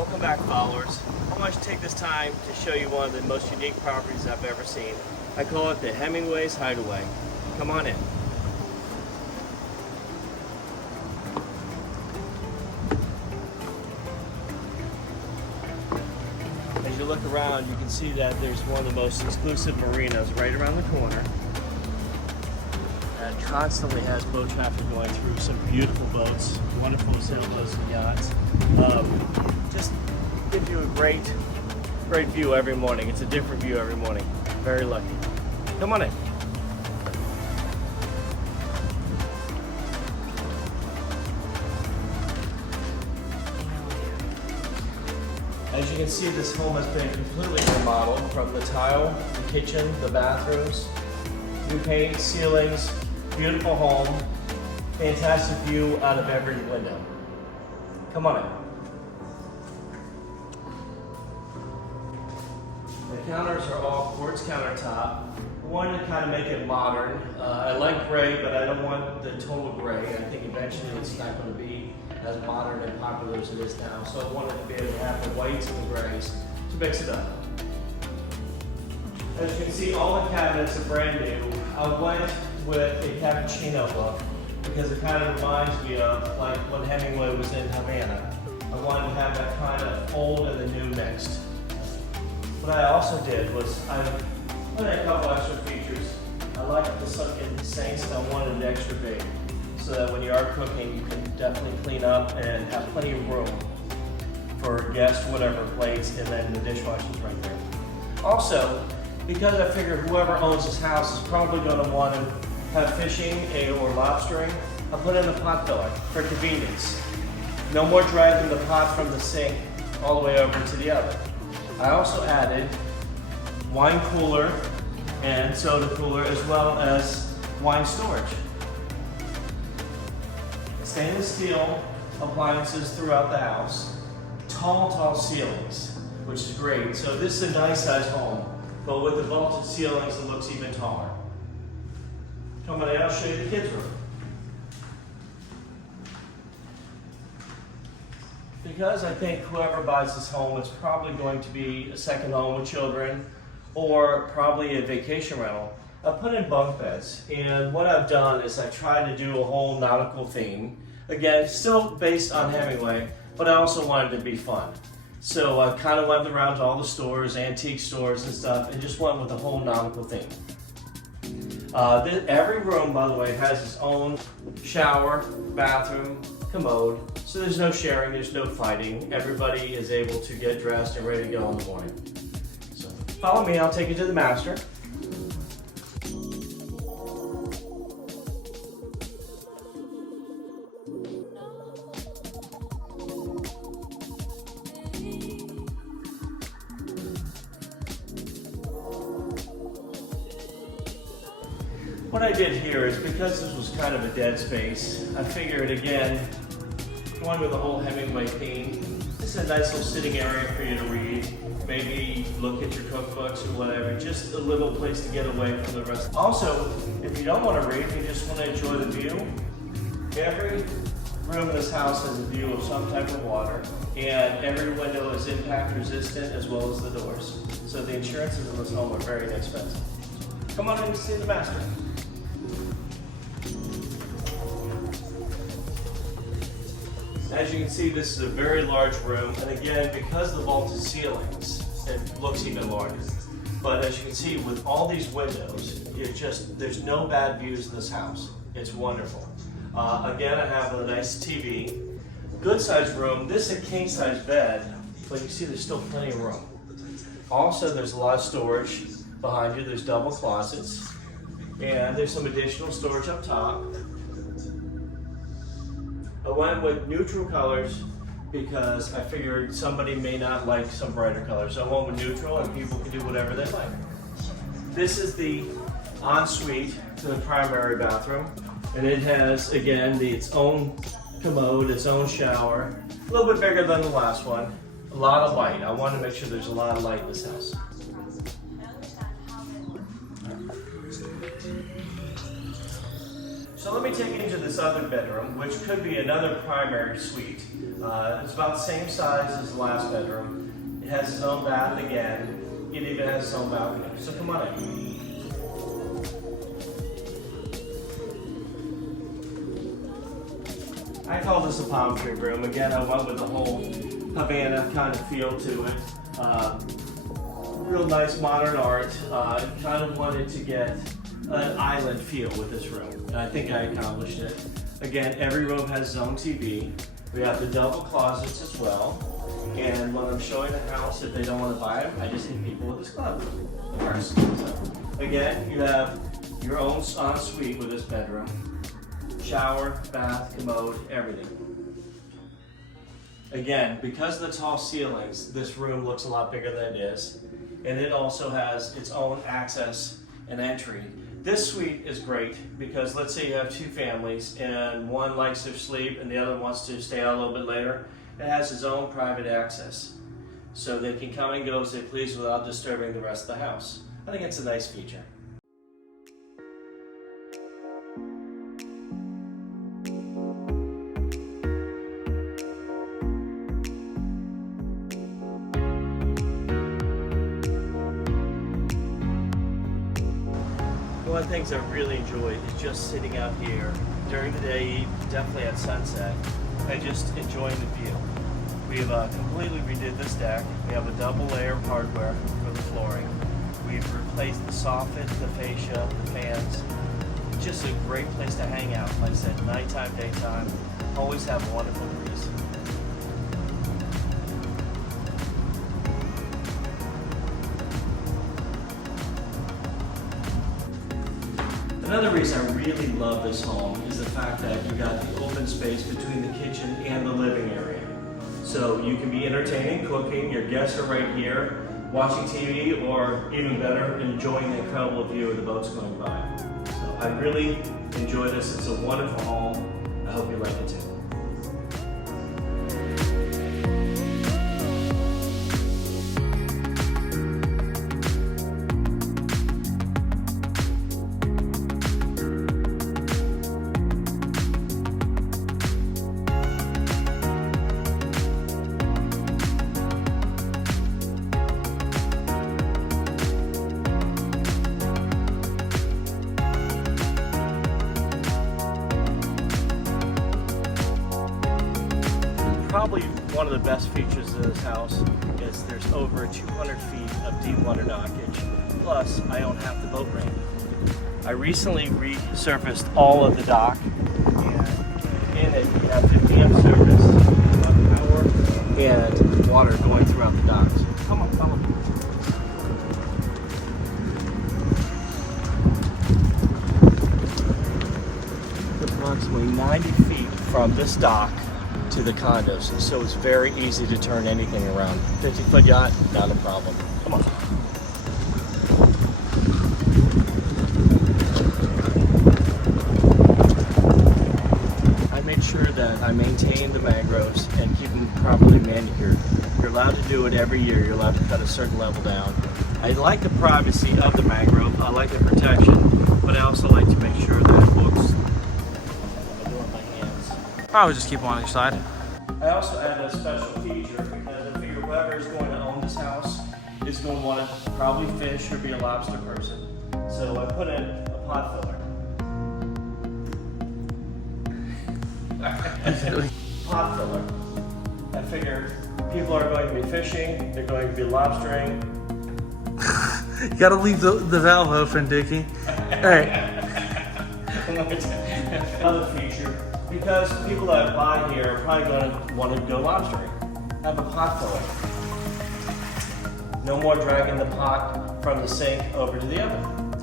Welcome back, followers. I want to take this time to show you one of the most unique properties I've ever seen. I call it the Hemingway's Hideaway. Come on in. As you look around, you can see that there's one of the most exclusive marinas right around the corner. And constantly has boat traffic going through, some beautiful boats, wonderful sailboats and yachts. Just gives you a great view every morning. It's a different view every morning. Very lucky. Come on in. As you can see, this home has been completely remodeled from the tile, the kitchen, the bathrooms, new paint, ceilings, beautiful home, fantastic view out of every window. Come on in. The counters are all quartz countertop. I wanted to kind of make it modern. I like gray, but I don't want the total gray. I think eventually it's not going to be as modern and popular as it is now. So I wanted to be able to have the whites and the grays to mix it up. As you can see, all the cabinets are brand new. I went with a cappuccino look because it kind of reminds me of like when Hemingway was in Havana. I wanted to have that kind of old and the new mixed. What I also did was I put in a couple extra features. I like the sunken sinks and I wanted it extra big so that when you are cooking you can definitely clean up and have plenty of room for guests, whatever, plates, and then the dishwasher's right there. Also, because I figure whoever owns this house is probably going to want to have fishing or lobstering, I put in a pot filler for convenience. No more dragging the pot from the sink all the way over to the oven. I also added wine cooler and soda cooler as well as wine storage. Stainless steel appliances throughout the house. Tall ceilings, which is great. So this is a nice size home, but with the vaulted ceilings it looks even taller. Come on in, I'll show you the kids' room. Because I think whoever buys this home, it's probably going to be a second home with children or probably a vacation rental. I put in bunk beds, and what I've done is I tried to do a whole nautical theme. Again, still based on Hemingway, but I also wanted it to be fun. So I kind of went around to all the stores, antique stores and stuff, and just went with a whole nautical theme. Every room, by the way, has its own shower, bathroom, commode, so there's no sharing, there's no fighting. Everybody is able to get dressed and ready to go in the morning. So follow me, I'll take you to the master. What I did here is, because this was kind of a dead space, I figured again, going with the whole Hemingway theme, this is a nice little sitting area for you to read, maybe look at your cookbooks or whatever, just a little place to get away from the rest. Also, if you don't want to read, you just want to enjoy the view, every room in this house has a view of some type of water, and every window is impact resistant as well as the doors. So the insurances in this home are very inexpensive. Come on in and see the master. As you can see, this is a very large room, and again, because of the vaulted ceilings, it looks even larger. But as you can see, with all these windows, there's no bad views in this house. It's wonderful. Again, I have a nice TV, good sized room. This is a king size bed, but you see there's still plenty of room. Also, there's a lot of storage behind you. There's double closets, and there's some additional storage up top. I went with neutral colors because I figured somebody may not like some brighter colors. So I went with neutral and people can do whatever they like. This is the ensuite to the primary bathroom. And it has, again, its own commode, its own shower. A little bit bigger than the last one. A lot of light. I wanted to make sure there's a lot of light in this house. So let me take you into this other bedroom, which could be another primary suite. It's about the same size as the last bedroom. It has its own bath again. It even has its own balcony. So come on in. I call this a palm tree room. Again, I went with the whole Havana kind of feel to it. Real nice modern art. Kind of wanted to get an island feel with this room. And I think I accomplished it. Again, every room has its own TV. We have the double closets as well. And when I'm showing the house, if they don't want to buy them, I just hit people with this club first. So, again, you have your own ensuite with this bedroom. Shower, bath, commode, everything. Again, because of the tall ceilings, this room looks a lot bigger than it is. And it also has its own access and entry. This suite is great because let's say you have two families and one likes to sleep and the other wants to stay out a little bit later. It has its own private access. So they can come and go as they please without disturbing the rest of the house. I think it's a nice feature. One of the things I really enjoy is just sitting out here during the day, definitely at sunset, and just enjoying the view. We've completely redid this deck. We have a double layer of hardware for the flooring. We've replaced the soffit, the fascia, the fans. Just a great place to hang out. Like I said, nighttime, daytime, always have a wonderful breeze. Another reason I really love this home is the fact that you got the open space between the kitchen and the living area. So you can be entertaining, cooking, your guests are right here, watching TV, or even better, enjoying the incredible view of the boats going by. So I really enjoy this. It's a wonderful home. I hope you like it too. Probably one of the best features of this house is there's over 200 feet of deep water dockage. Plus, I own half the boat ramp. I recently resurfaced all of the dock, and in it you have 50 amp service, power, and water going throughout the docks. Come on, follow me. Approximately 90 feet from this dock to the condos, so it's very easy to turn anything around. 50-foot yacht, not a problem. Come on. I made sure that I maintain the mangroves and keep them properly manicured. You're allowed to do it every year. You're allowed to cut a certain level down. I like the privacy of the mangrove. I like the protection, but I also like to make sure that it looks. Probably just keep them on each side. I also added a special feature because I figure whoever is going to own this house is going to want to probably fish or be a lobster person. So I put in a pot filler. Pot filler. I figure people are going to be fishing, they're going to be lobstering. You gotta leave the valve open, Dickie. Alright. Another feature. Because people that buy here are probably going to want to go lobstering. Have a pot filler. No more dragging the pot from the sink over to the oven.